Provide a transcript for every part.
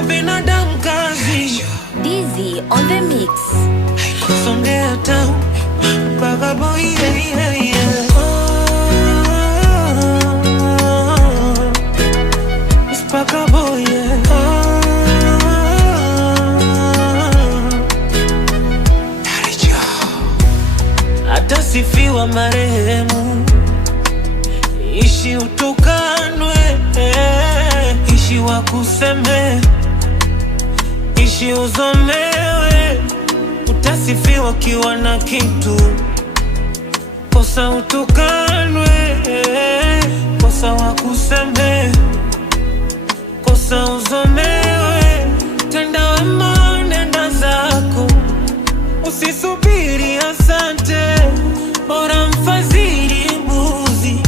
ubinadamu kazi. Dizzy on the mix. Songea town, Mpaka boy, yeah, yeah. Mpaka boy, yeah. Atasifiwa marehemu, ishi utukanwe, ishi wakuseme, ishi uzomewe. Utasifiwa kiwa na kitu, kosa utukanwe, kosa wakuseme, kosa uzomewe. Tenda wema nenda zako, usisubiri asante. Bora mfadhili mbuzi,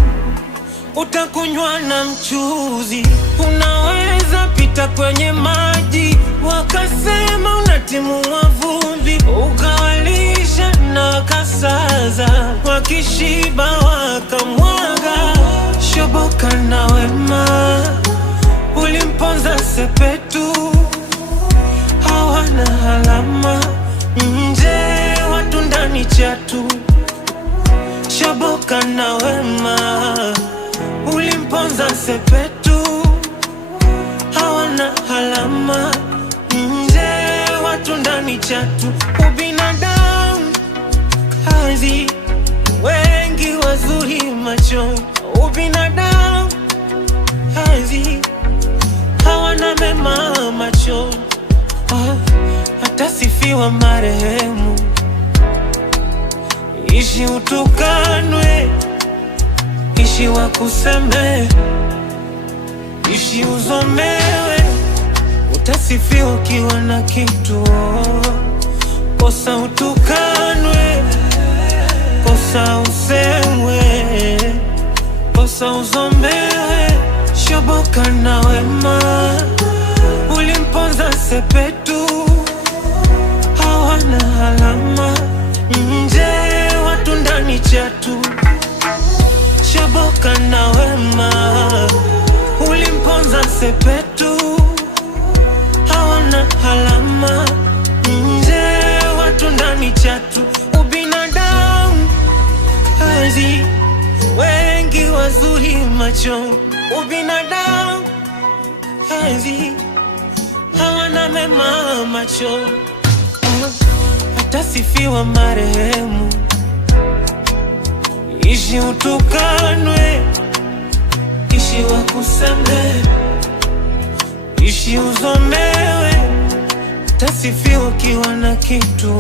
utakunywa na mchuzi. Unaweza pita kwenye maji, wakasema unatimua vumbi, ukawalisha na wakasaza, wakishiba wakamwaga. Shoboka na wema, ulimponza sepetu, hawana halama, nje watu ndani chatu. Shoboka na wema, ulimponza sepetu, hawana halama, nje watu ndani chatu. Ubinadamu kazi, wengi wazuri macho. Ubinadamu kazi, hawana mema macho. Atasifiwa marehemu, ishi utukanwe, ishi wakuseme, ishi uzomewe. Utasifiwa ukiwa na kitu, kosa utukanwe, kosa usemwe, kosa uzomewe. Shoboka na wema, ulimponza sepetu, hawana halama, nje watu ndani chatu. Shoboka na wema, ulimponza sepetu, hawana halama, nje watu ndani chatu. Ubinadamu kazi, wengi wazuri macho. Ubinadamu kazi, hawana mema macho. Atasifiwa marehemu, ishi utukanwe, ishi wakuseme, ishi uzomewe. Atasifiwa ukiwa na kitu.